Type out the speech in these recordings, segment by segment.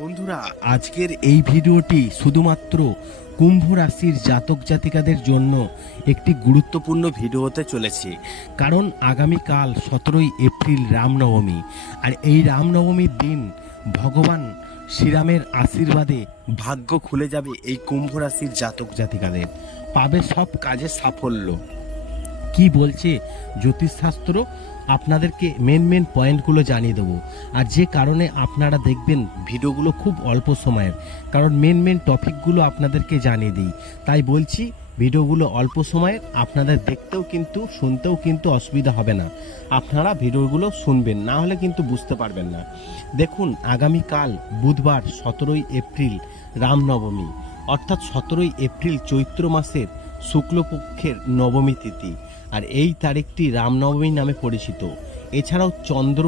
বন্ধুরা, আজকের এই ভিডিওটি শুধুমাত্র কুম্ভ রাশির জাতক জাতিকাদের জন্য একটি গুরুত্বপূর্ণ ভিডিও হতে চলেছে। কারণ আগামীকাল 17ই এপ্রিল রামনবমী, আর এই রামনবমীর দিন ভগবান শ্রীরামের আশীর্বাদে ভাগ্য খুলে যাবে এই কুম্ভ রাশির জাতক জাতিকাদের, পাবে সব কাজে সাফল্য। কি বলছে জ্যোতিষশাস্ত্র আপনাদেরকে মেন পয়েন্টগুলো জানিয়ে দেবো। আর যে কারণে আপনারা দেখবেন ভিডিওগুলো খুব অল্প সময়ের, কারণ মেন টপিকগুলো আপনাদেরকে জানিয়ে দিই। তাই বলছি ভিডিওগুলো অল্প সময়ের, আপনাদের দেখতেও কিন্তু শুনতেও কিন্তু অসুবিধা হবে না। আপনারা ভিডিওগুলো শুনবেন, না হলে কিন্তু বুঝতে পারবেন না। দেখুন, আগামীকাল বুধবার 17ই এপ্রিল রামনবমী, অর্থাৎ 17ই এপ্রিল চৈত্র মাসের শুক্লপক্ষের নবমী তিথি। আর এই তারিখটি রামনবমী নামে পরিচিত। এছাড়াও চন্দ্র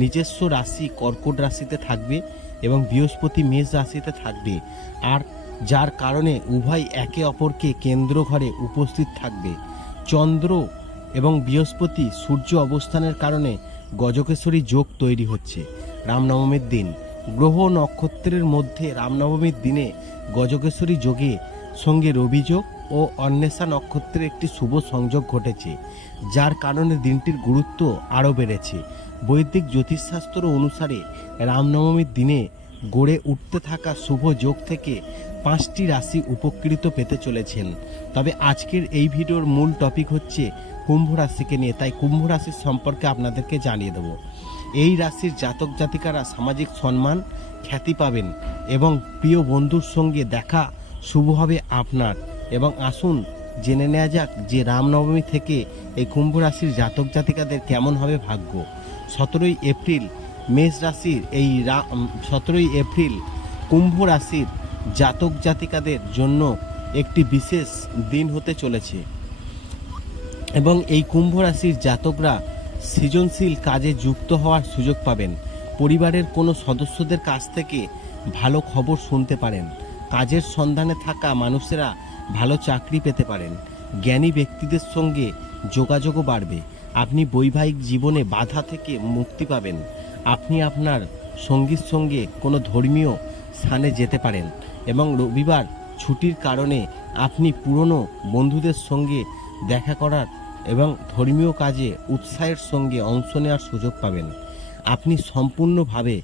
নিজস্ব রাশি কর্কট রাশিতে থাকবে এবং বৃহস্পতি মেষ রাশিতে থাকবে, আর যার কারণে উভয় একে অপরকে কেন্দ্র ঘরে উপস্থিত থাকবে। চন্দ্র এবং বৃহস্পতি সূর্য অবস্থানের কারণে গজকেশ্বরী যোগ তৈরি হচ্ছে রামনবমীর দিন। গ্রহ নক্ষত্রের মধ্যে রামনবমীর দিনে গজকেশ্বরী যোগে সঙ্গে রবি যোগ ও অন্বেষা নক্ষত্রের একটি শুভ সংযোগ ঘটেছে, যার কারণে দিনটির গুরুত্ব আরও বেড়েছে। বৈদিক জ্যোতিষশাস্ত্র অনুসারে রামনবমীর দিনে গড়ে উঠতে থাকা শুভ যোগ থেকে 5টি রাশি উপকৃত পেতে চলেছেন। তবে আজকের এই ভিডিওর মূল টপিক হচ্ছে কুম্ভ রাশিকে নিয়ে, তাই কুম্ভ রাশির সম্পর্কে আপনাদেরকে জানিয়ে দেব। এই রাশির জাতক জাতিকারা সামাজিক সম্মান খ্যাতি পাবেন এবং প্রিয় বন্ধুর সঙ্গে দেখা শুভ হবে আপনার। এবং আসুন জেনে নেওয়া যাক যে রামনবমী থেকে এই কুম্ভ রাশির জাতক জাতিকাদের কেমন হবে ভাগ্য। 17ই এপ্রিল মেষ রাশির 17ই এপ্রিল কুম্ভ রাশির জাতক জাতিকাদের জন্য একটি বিশেষ দিন হতে চলেছে এবং এই কুম্ভ রাশির জাতকরা সৃজনশীল কাজে যুক্ত হওয়ার সুযোগ পাবেন। পরিবারের কোনো সদস্যদের কাছ থেকে ভালো খবর শুনতে পারেন। কাজের সন্ধানে থাকা মানুষেরা ভালো চাকরি পেতে পারেন। জ্ঞানী ব্যক্তিদের সঙ্গে যোগাযোগও বাড়বে। আপনি বৈবাহিক জীবনে বাধা থেকে মুক্তি পাবেন। আপনি আপনার সঙ্গীর সঙ্গে কোনো ধর্মীয় স্থানে যেতে পারেন এবং রবিবার ছুটির কারণে আপনি পুরনো বন্ধুদের সঙ্গে দেখা করার এবং ধর্মীয় কাজে উৎসাহের সঙ্গে অংশ নেওয়ার সুযোগ পাবেন। আপনি সম্পূর্ণভাবে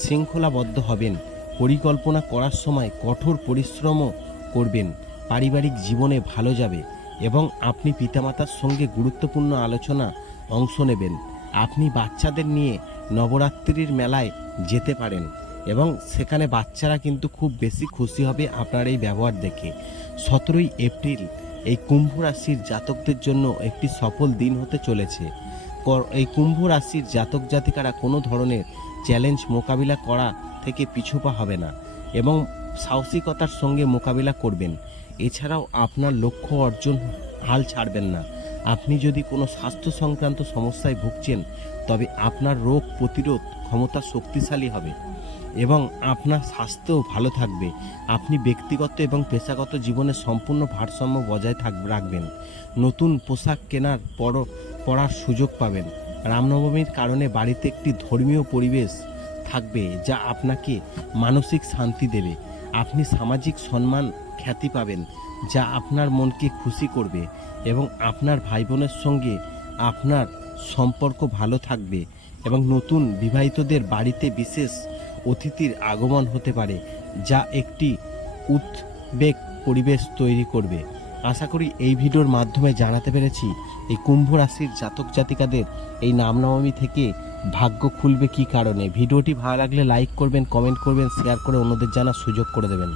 শৃঙ্খলাবদ্ধ হবেন। পরিকল্পনা করার সময় কঠোর পরিশ্রমও করবেন। পারিবারিক জীবনে ভালো যাবে এবং আপনি পিতামাতার সঙ্গে গুরুত্বপূর্ণ আলোচনা অংশ নেবেন। আপনি বাচ্চাদের নিয়ে নবরাত্রির মেলায় যেতে পারেন এবং সেখানে বাচ্চারা কিন্তু খুব বেশি খুশি হবে আপনার এই ব্যবহার দেখে। 17ই এপ্রিল এই কুম্ভ রাশির জাতকদের জন্য একটি সফল দিন হতে চলেছে। এই কুম্ভ রাশির জাতক জাতিকারা কোনো ধরনের চ্যালেঞ্জ মোকাবিলা করা থেকে পিছুপা হবে না এবং সাহসিকতার সঙ্গে মোকাবিলা করবেন। এছাড়াও আপনার লক্ষ্য অর্জন হাল ছাড়বেন না। আপনি যদি কোনো স্বাস্থ্য সংক্রান্ত সমস্যায় ভুগছেন, তবে আপনার রোগ প্রতিরোধ ক্ষমতা শক্তিশালী হবে এবং আপনার স্বাস্থ্যও ভালো থাকবে। আপনি ব্যক্তিগত এবং পেশাগত জীবনে সম্পূর্ণ ভারসাম্য বজায় রাখবেন। নতুন পোশাক কেনার পরার সুযোগ পাবেন। রামনবমীর কারণে বাড়িতে একটি ধর্মীয় পরিবেশ থাকবে যা আপনাকে মানসিক শান্তি দেবে। আপনি সামাজিক সম্মান খ্যাতি পাবেন যা আপনার মনকে খুশি করবে এবং আপনার ভাই বোনের সঙ্গে আপনার সম্পর্ক ভালো থাকবে এবং নতুন বিবাহিতদের বাড়িতে বিশেষ অতিথির আগমন হতে পারে যা একটি উদ্বেগ পরিবেশ তৈরি করবে। আশা করি এই ভিডিওর মাধ্যমে জানাতে পেরেছি এই কুম্ভ রাশির জাতক জাতিকাদের এই রামনবমী থেকে ভাগ্য খুলবে কি কারণে। ভিডিওটি ভালো লাগলে লাইক করবেন, কমেন্ট করবেন, শেয়ার করে অন্যদের জানার সুযোগ করে দেবেন।